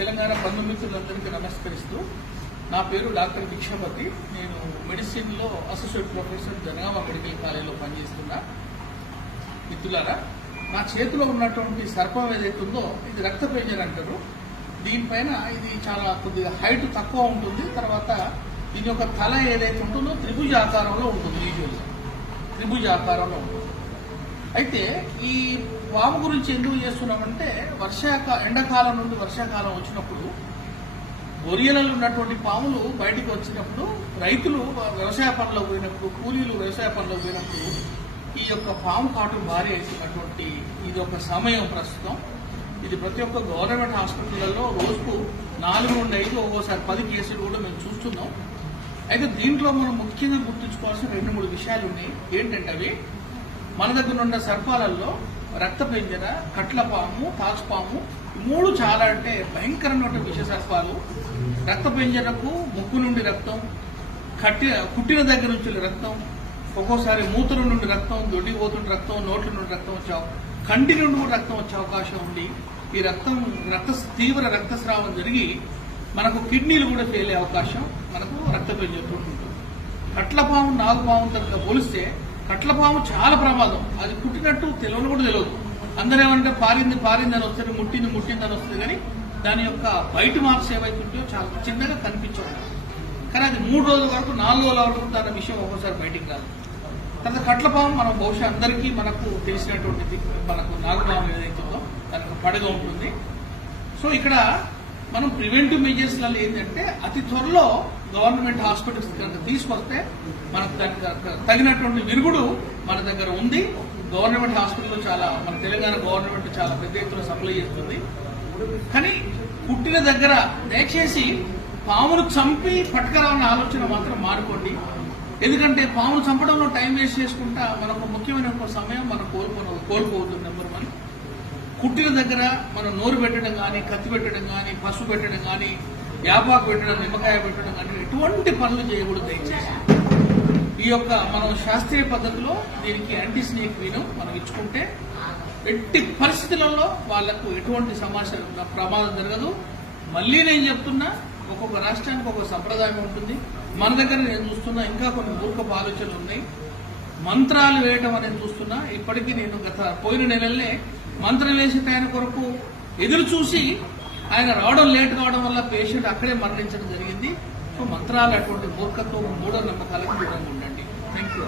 తెలంగాణ బంధు మిత్రులందరికీ నమస్కరిస్తూ, నా పేరు డాక్టర్ భిక్షపతి. నేను మెడిసిన్లో అసోసియేట్ ప్రొఫెసర్ జనగామ మెడికల్ కాలేజీలో పనిచేస్తున్నా. మిత్రులారా, నా చేతిలో ఉన్నటువంటి సర్పం ఏదైతే ఉందో ఇది రక్తపేంజర్ అంటారు. దీనిపైన ఇది చాలా కొద్దిగా హైట్ తక్కువ ఉంటుంది. తర్వాత దీని యొక్క తల ఏదైతే ఉంటుందో త్రిభుజ ఆకారంలో ఉంటుంది. యూజువల్గా త్రిభుజ ఆకారంలో ఉంటుంది. అయితే ఈ పాము గురించి ఎందుకు చేస్తున్నామంటే, ఎండాకాలం నుండి వర్షాకాలం వచ్చినప్పుడు బొరియలలో ఉన్నటువంటి పాములు బయటికి వచ్చినప్పుడు రైతులు వ్యవసాయ పనులకు పోయినప్పుడు, కూలీలు వ్యవసాయ పనులకు పోయినప్పుడు ఈ యొక్క పాము కాటు భారీ అవుతున్నటువంటి ఇది ఒక సమయం ప్రస్తుతం. ఇది ప్రతి ఒక్క గవర్నమెంట్ హాస్పిటళ్లలో రోజుకు 4 నుండి 5 ఒక్కోసారి 10 కేసులు కూడా మేము చూస్తున్నాం. అయితే దీంట్లో మనం ముఖ్యంగా గుర్తుంచుకోవాల్సిన 2-3 విషయాలు ఉన్నాయి. ఏంటంటే అవి మన దగ్గర ఉన్న సర్పాలలో రక్తపెంజర, కట్లపాము, తాచుపాము 3 చాలా అంటే భయంకరమైన విష సర్పాలు. రక్తపెంజరకు ముక్కు నుండి రక్తం, కుట్టిన దగ్గర నుంచి రక్తం, ఒక్కోసారి మూత్రం నుండి రక్తం, దొడ్డి పోతుంటే రక్తం, నోట్ల నుండి రక్తం కంటి నుండి కూడా రక్తం వచ్చే అవకాశం ఉంది. ఈ తీవ్ర రక్తస్రావం జరిగి మనకు కిడ్నీలు కూడా ఫెయిల్ అయ్యే అవకాశం మనకు రక్తపెంజరతో ఉంటుంది. కట్లపాము, నాగుపాము దగ్గర పోలిస్తే కట్లపాము చాలా ప్రమాదం. అది కుట్టినట్టు తెలియని కూడా తెలియదు. అందరూ ఏమంటే పారింది అని వస్తుంది, ముట్టింది అని వస్తుంది. కానీ దాని యొక్క బయట మార్క్స్ ఏవైతుంటాయో చాలా చిన్నగా కనిపించవు. కానీ అది 3 రోజుల వరకు, 4 రోజుల వరకు దాని విషయం ఒక్కోసారి బయటికి రాదు. తర్వాత కట్లపాము మనం బహుశా అందరికీ మనకు తెలిసినటువంటిది. మనకు నాగుపాము ఏదైతుందో దానికి పడగ ఉంటుంది. సో ఇక్కడ మనం ప్రివెంటివ్ మెజర్స్లలో ఏంటంటే అతి త్వరలో గవర్నమెంట్ హాస్పిటల్స్ కనుక తీసుకొస్తే మనకు దానికి తగినటువంటి విరుగుడు మన దగ్గర ఉంది. గవర్నమెంట్ హాస్పిటల్లో మన తెలంగాణ గవర్నమెంట్ చాలా పెద్ద ఎత్తున సప్లై చేస్తుంది. కానీ పుట్టిన దగ్గర దయచేసి పామును చంపి పట్టుకురావాలన్న ఆలోచన మాత్రం మానుకోండి. ఎందుకంటే పామును చంపడంలో టైం వేస్ట్ చేసుకుంటా మనకు ముఖ్యమైన ఒక సమయం మనం కోల్పోతుంది. నెంబర్ 1, కుట్టిన దగ్గర మనం నోరు పెట్టడం కానీ, కత్తి పెట్టడం కానీ, పసుపు పెట్టడం కానీ, యాపాకు పెట్టడం, నిమ్మకాయ పెట్టడం కానీ ఎటువంటి పనులు చేయకూడదు దయచేసి. ఈ యొక్క మనం శాస్త్రీయ పద్ధతిలో దీనికి యాంటీ స్నేక్ వీను మనం ఇచ్చుకుంటే ఎట్టి పరిస్థితులలో వాళ్లకు ఎటువంటి ప్రమాదం జరగదు. మళ్ళీ నేను చెప్తున్నా, ఒక్కొక్క రాష్ట్రానికి ఒక సంప్రదాయం ఉంటుంది. మన దగ్గర నేను చూస్తున్నా ఇంకా కొన్ని మూర్ఖపు ఆలోచనలు ఉన్నాయి. మంత్రాలు వేయటం అనేది చూస్తున్నా. ఇప్పటికీ నేను పోయిన నెలలనే మంత్రం వేసి ఆయన కొరకు ఎదురు చూసి ఆయన రావడం లేట్ కావడం వల్ల పేషెంట్ అక్కడే మరణించడం జరిగింది. సో మంత్రాలు అటువంటి మూర్ఖత్వం, మూఢనమ్మకాలకు దూరంగా ఉండండి. Thank you.